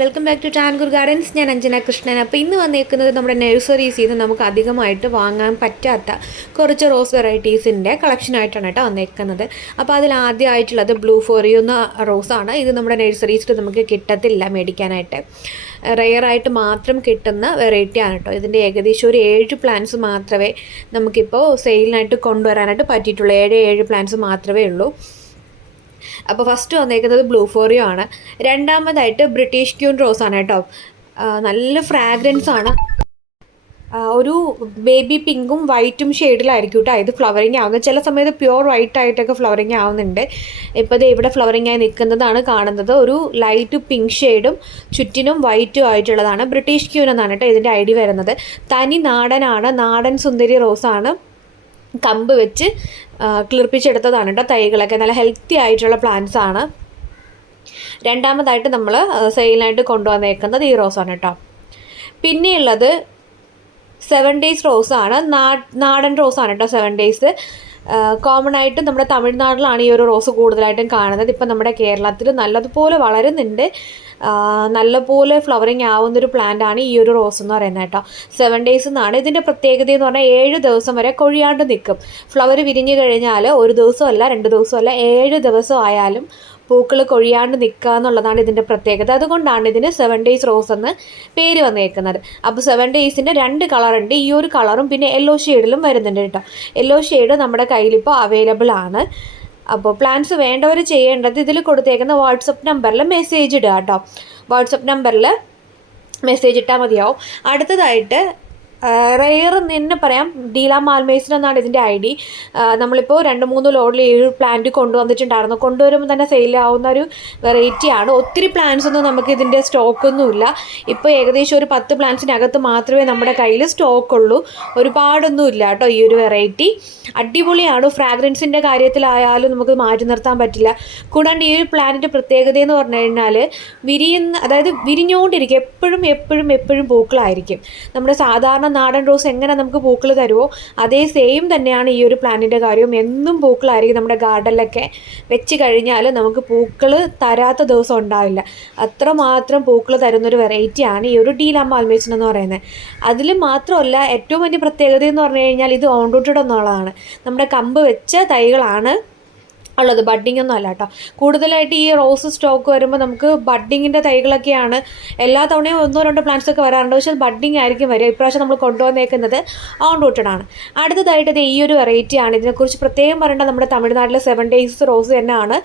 Welcome back to Tankur gardens. ഞാൻ അഞ്ജന കൃഷ്ണൻ. അപ്പോൾ ഇന്ന് വന്നിരിക്കുന്നത് നമ്മുടെ നഴ്സറീസിൽ നിന്ന് നമുക്ക് അധികമായിട്ട് വാങ്ങാൻ പറ്റാത്ത കുറച്ച് റോസ് വെറൈറ്റീസിൻ്റെ കളക്ഷനായിട്ടാണ് കേട്ടോ വന്നിരിക്കുന്നത്. അപ്പോൾ അതിൽ ആദ്യമായിട്ടുള്ളത് ബ്ലൂ ഫോറിയോ എന്ന റോസാണ്. ഇത് നമ്മുടെ നഴ്സറീസിൽ നമുക്ക് കിട്ടത്തില്ല, മേടിക്കാനായിട്ട് റെയറായിട്ട് മാത്രം കിട്ടുന്ന വെറൈറ്റിയാണ് കേട്ടോ. ഇതിൻ്റെ ഏകദേശം ഒരു 7 പ്ലാന്റ്സ് മാത്രമേ നമുക്കിപ്പോൾ സെയിലിനായിട്ട് കൊണ്ടുവരാനായിട്ട് പറ്റിയിട്ടുള്ളൂ. 7 പ്ലാന്റ്സ് മാത്രമേ ഉള്ളൂ. അപ്പോൾ ഫസ്റ്റ് വന്നേക്കുന്നത് ബ്ലൂ ഫോറിയോ ആണ്. രണ്ടാമതായിട്ട് ബ്രിട്ടീഷ് ക്യൂൺ റോസ് ആണ് കേട്ടോ. നല്ല ഫ്രാഗ്രൻസ് ആണ്. ഒരു ബേബി പിങ്കും വൈറ്റും ഷെയ്ഡിലായിരിക്കും കേട്ടോ ഇത് ഫ്ലവറിങ് ആവുന്നത്. ചില സമയത്ത് പ്യുവർ വൈറ്റ് ആയിട്ടൊക്കെ ഫ്ലവറിങ് ആവുന്നുണ്ട്. ഇപ്പോൾ ഇത് ഇവിടെ ഫ്ലവറിങ് ആയി നിൽക്കുന്നതാണ് കാണുന്നത്. ഒരു ലൈറ്റ് പിങ്ക് ഷെയ്ഡും ചുറ്റിനും വൈറ്റും ആയിട്ടുള്ളതാണ്. ബ്രിട്ടീഷ് ക്യൂൻ എന്നാണ് കേട്ടോ ഇതിൻ്റെ ഐഡി വരുന്നത്. തനി നാടനാണ്, നാടൻ സുന്ദരി റോസാണ്. കമ്പ് വെച്ച് കിളിർപ്പിച്ചെടുത്തതാണ് കേട്ടോ. തൈകളൊക്കെ നല്ല ഹെൽത്തി ആയിട്ടുള്ള പ്ലാന്റ്സ് ആണ്. രണ്ടാമതായിട്ട് നമ്മൾ സെയിലിനായിട്ട് കൊണ്ടുവന്നേക്കുന്നത് ഈ റോസാണ് കേട്ടോ. പിന്നെയുള്ളത് 7 ഡേയ്സ് റോസാണ്. നാടൻ റോസാണ് കേട്ടോ. 7 ഡേയ്സ് കോമൺ ആയിട്ട് നമ്മുടെ തമിഴ്നാട്ടിലാണ് ഈ ഒരു റോസ് കൂടുതലായിട്ടും കാണുന്നത്. ഇപ്പം നമ്മുടെ കേരളത്തിൽ നല്ലതുപോലെ വളരുന്നുണ്ട്. നല്ലപോലെ ഫ്ലവറിങ് ആവുന്നൊരു പ്ലാന്റാണ് ഈ ഒരു റോസ് എന്ന് പറയുന്നത് കേട്ടോ. 7 ഡേയ്സ് എന്നാണ് ഇതിൻ്റെ പ്രത്യേകത എന്ന് പറഞ്ഞാൽ 7 ദിവസം വരെ കൊഴിയാണ്ട് നിൽക്കും. ഫ്ലവർ വിരിഞ്ഞു കഴിഞ്ഞാൽ 1 ദിവസമല്ല 2 ദിവസമല്ല 7 ദിവസം ആയാലും പൂക്കൾ കൊഴിയാണ്ട് നിൽക്കുക എന്നുള്ളതാണ് ഇതിൻ്റെ പ്രത്യേകത. അതുകൊണ്ടാണ് ഇതിന് 7 ഡേയ്സ് റോസ് എന്ന് പേര് വന്നേക്കുന്നത്. അപ്പോൾ 7 ഡേയ്സിൻ്റെ 2 കളറുണ്ട്. ഈ ഒരു കളറും പിന്നെ യെല്ലോ ഷെയ്ഡിലും വരുന്നുണ്ട് കേട്ടോ. യെല്ലോ ഷെയ്ഡ് നമ്മുടെ കയ്യിലിപ്പോൾ അവൈലബിൾ ആണ്. അപ്പോൾ പ്ലാൻസ് വേണ്ടവർ ചെയ്യേണ്ടത് ഇതിൽ കൊടുത്തേക്കുന്ന വാട്സപ്പ് നമ്പറിൽ മെസ്സേജ് ഇടുക കേട്ടോ. വാട്സപ്പ് നമ്പറിൽ മെസ്സേജ് ഇട്ടാൽ മതിയാവും. അടുത്തതായിട്ട് റെയർ എന്ന് പറയാം, ഡീല മാൽമേസിൻ എന്നാണ് ഇതിൻ്റെ ഐഡി. നമ്മളിപ്പോൾ 2-3 ലോഡിൽ 7 പ്ലാന്റ് കൊണ്ടുവന്നിട്ടുണ്ടായിരുന്നു. കൊണ്ടുവരുമ്പോൾ തന്നെ സെയിലാവുന്ന ഒരു വെറൈറ്റിയാണ്. ഒത്തിരി പ്ലാന്റ്സ് ഒന്നും നമുക്ക് ഇതിൻ്റെ സ്റ്റോക്കൊന്നുമില്ല. ഇപ്പോൾ ഏകദേശം ഒരു 10 പ്ലാന്റ്സിനകത്ത് മാത്രമേ നമ്മുടെ കയ്യിൽ സ്റ്റോക്കുള്ളൂ. ഒരുപാടൊന്നും ഇല്ല കേട്ടോ ഈ ഒരു വെറൈറ്റി. അടിപൊളിയാണ്. ഫ്രാഗ്രൻസിൻ്റെ കാര്യത്തിലായാലും നമുക്ക് മാറ്റി നിർത്താൻ പറ്റില്ല. കൂടാണ്ട് ഈ ഒരു പ്ലാന്റിൻ്റെ പ്രത്യേകത എന്ന് പറഞ്ഞു കഴിഞ്ഞാൽ അതായത് വിരിഞ്ഞുകൊണ്ടിരിക്കും. എപ്പോഴും പൂക്കളായിരിക്കും. നമ്മുടെ സാധാരണ നാടൻ റോസ് എങ്ങനെ നമുക്ക് പൂക്കൾ തരുമോ അതേ സെയിം തന്നെയാണ് ഈ ഒരു പ്ലാന്റിൻ്റെ കാര്യവും. എന്നും പൂക്കളായിരിക്കും. നമ്മുടെ ഗാർഡനിലൊക്കെ വെച്ച് കഴിഞ്ഞാൽ നമുക്ക് പൂക്കൾ തരാത്ത ദിവസം ഉണ്ടാവില്ല. അത്രമാത്രം പൂക്കൾ തരുന്നൊരു വെറൈറ്റിയാണ് ഈ ഒരു ഡീല മാൽമേസിൻ എന്ന് പറയുന്നത്. അതിൽ മാത്രമല്ല, ഏറ്റവും വലിയ പ്രത്യേകത എന്ന് പറഞ്ഞു കഴിഞ്ഞാൽ ഇത് ഓൺ റൂട്ടഡ് എന്നുള്ളതാണ്. നമ്മുടെ കമ്പ് വെച്ച തൈകളാണ് ഉള്ളത്, ബഡ്ഡിങ് ഒന്നും അല്ല കേട്ടോ. കൂടുതലായിട്ട് ഈ റോസ് സ്റ്റോക്ക് വരുമ്പോൾ നമുക്ക് ബഡ്ഡിങ്ങിൻ്റെ തൈകളൊക്കെയാണ് എല്ലാ തവണയും 1-2 പ്ലാന്റ്സ് ഒക്കെ വരാറുണ്ട്. പക്ഷേ ബഡ്ഡിങ് ആയിരിക്കും വരിക. ഇപ്രാവശ്യം നമ്മൾ കൊണ്ടുവന്നേക്കുന്നത് ഓൺ റൂട്ടഡ് ആണ്. അടുത്തതായിട്ട് ഇത് ഈ ഒരു വെറൈറ്റിയാണ്. ഇതിനെക്കുറിച്ച് പ്രത്യേകം പറയേണ്ട, നമ്മുടെ തമിഴ്നാട്ടിലെ 7 ഡേയ്സ് റോസ് തന്നെയാണ്.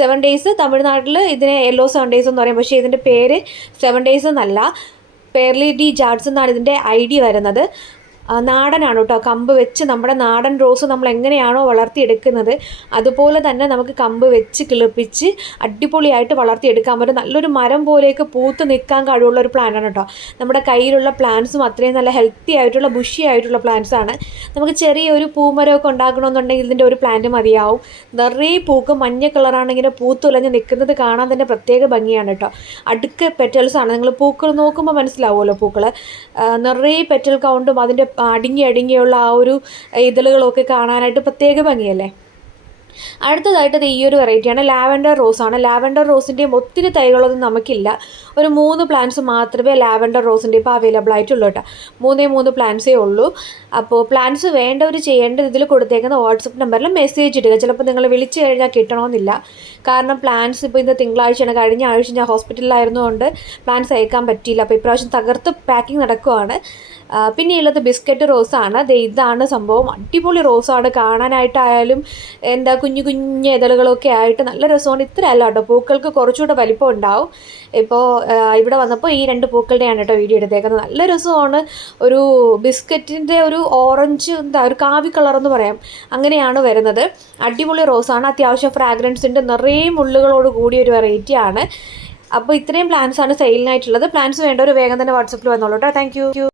7 ഡേയ്സ് തമിഴ്നാട്ടിൽ ഇതിനെ യെല്ലോ 7 ഡേയ്സ് എന്ന് പറയും. പക്ഷേ ഇതിൻ്റെ പേര് 7 ഡേയ്സ് എന്നല്ല, പേർലി ഡി ജാഡ്സ് എന്നാണ് ഇതിൻ്റെ ഐഡി വരുന്നത്. നാടനാണ് കേട്ടോ. കമ്പ് വെച്ച് നമ്മുടെ നാടൻ റോസ് നമ്മൾ എങ്ങനെയാണോ വളർത്തിയെടുക്കുന്നത് അതുപോലെ തന്നെ നമുക്ക് കമ്പ് വെച്ച് കിളിർപ്പിച്ച് അടിപൊളിയായിട്ട് വളർത്തിയെടുക്കാൻ പറ്റും. നല്ലൊരു മരം പോലെയൊക്കെ പൂത്ത് നിൽക്കാൻ കഴിവുള്ള ഒരു പ്ലാന്റാണ് കേട്ടോ. നമ്മുടെ കയ്യിലുള്ള പ്ലാന്റ്സും അത്രയും നല്ല ഹെൽത്തി ആയിട്ടുള്ള ബുഷി ആയിട്ടുള്ള പ്ലാന്റ്സ് ആണ്. നമുക്ക് ചെറിയൊരു പൂമരമൊക്കെ ഉണ്ടാക്കണമെന്നുണ്ടെങ്കിൽ ഇതിൻ്റെ ഒരു പ്ലാന്റ് മതിയാവും. നിറയെ പൂക്ക് മഞ്ഞ കളറാണ്, ഇങ്ങനെ പൂത്തുലഞ്ഞ് നിൽക്കുന്നത് കാണാൻ തന്നെ പ്രത്യേക ഭംഗിയാണ് കേട്ടോ. അടുക്ക് പെറ്റൽസ് ആണ്. നിങ്ങൾ പൂക്കൾ നോക്കുമ്പോൾ മനസ്സിലാവുമല്ലോ. പൂക്കൾ നിറയെ പെറ്റൽ കൗണ്ടും അതിൻ്റെ അടുങ്ങിയുള്ള ആ ഒരു ഇതളുകളൊക്കെ കാണാനായിട്ട് പ്രത്യേക ഭംഗിയല്ലേ. അടുത്തതായിട്ട് ഈ ഒരു വെറൈറ്റിയാണ് ലാവൻഡർ റോസാണ്. ലാവൻഡർ റോസിൻ്റെയും ഒത്തിരി തൈകളൊന്നും നമുക്കില്ല. ഒരു 3 പ്ലാന്റ്സ് മാത്രമേ ലാവൻഡർ റോസിൻ്റെ ഇപ്പോൾ അവൈലബിൾ ആയിട്ടുള്ളൂ കേട്ടോ. 3 പ്ലാന്റ്സേ ഉള്ളൂ. അപ്പോൾ പ്ലാന്റ്സ് വേണ്ടവർ ചെയ്യേണ്ടത് ഇതിൽ കൊടുത്തേക്കുന്ന വാട്സപ്പ് നമ്പറിൽ മെസ്സേജ് ഇടുക. ചിലപ്പോൾ നിങ്ങൾ വിളിച്ചു കഴിഞ്ഞാൽ കിട്ടണമെന്നില്ല. കാരണം പ്ലാന്റ്സ് ഇപ്പോൾ ഇന്ന് തിങ്കളാഴ്ചയാണ്. കഴിഞ്ഞ ആഴ്ച ഞാൻ ഹോസ്പിറ്റലിലായിരുന്നുകൊണ്ട് പ്ലാന്റ്സ് അയക്കാൻ പറ്റിയില്ല. അപ്പോൾ ഇപ്രാവശ്യം തകർത്ത് പാക്കിംഗ് നടക്കുവാണ്. പിന്നെയുള്ളത് ബിസ്ക്കറ്റ് റോസാണ്. ഇതാണ് സംഭവം. അടിപൊളി റോസാണ്. കാണാനായിട്ടായാലും എന്താ കുഞ്ഞു ഇതളുകളൊക്കെ ആയിട്ട് നല്ല രസമാണ്. ഇത്ര അല്ല കേട്ടോ, പൂക്കൾക്ക് കുറച്ചുകൂടെ വലിപ്പം ഉണ്ടാവും. ഇപ്പോൾ ഇവിടെ വന്നപ്പോൾ ഈ 2 പൂക്കളുടെയാണ് കേട്ടോ വീഡിയോ എടുത്തേക്കുന്നത്. നല്ല രസമാണ്. ഒരു ബിസ്ക്കറ്റിൻ്റെ ഒരു ഓറഞ്ച് ഒരു കാവി കളറെന്ന് പറയാം, അങ്ങനെയാണ് വരുന്നത്. അടിപൊളി റോസാണ്. അത്യാവശ്യം ഫ്രാഗ്രൻസിൻ്റെ നിറയെ മുള്ളുകളോട് കൂടിയ ഒരു വെറൈറ്റിയാണ്. അപ്പോൾ ഇത്രയും പ്ലാന്റ്സ് ആണ് സെയിലിനായിട്ടുള്ളത്. പ്ലാന്റ്സ് വേണ്ടവർ വേഗം തന്നെ വാട്സപ്പിൽ വന്നോളൂ കേട്ടോ. Thank you.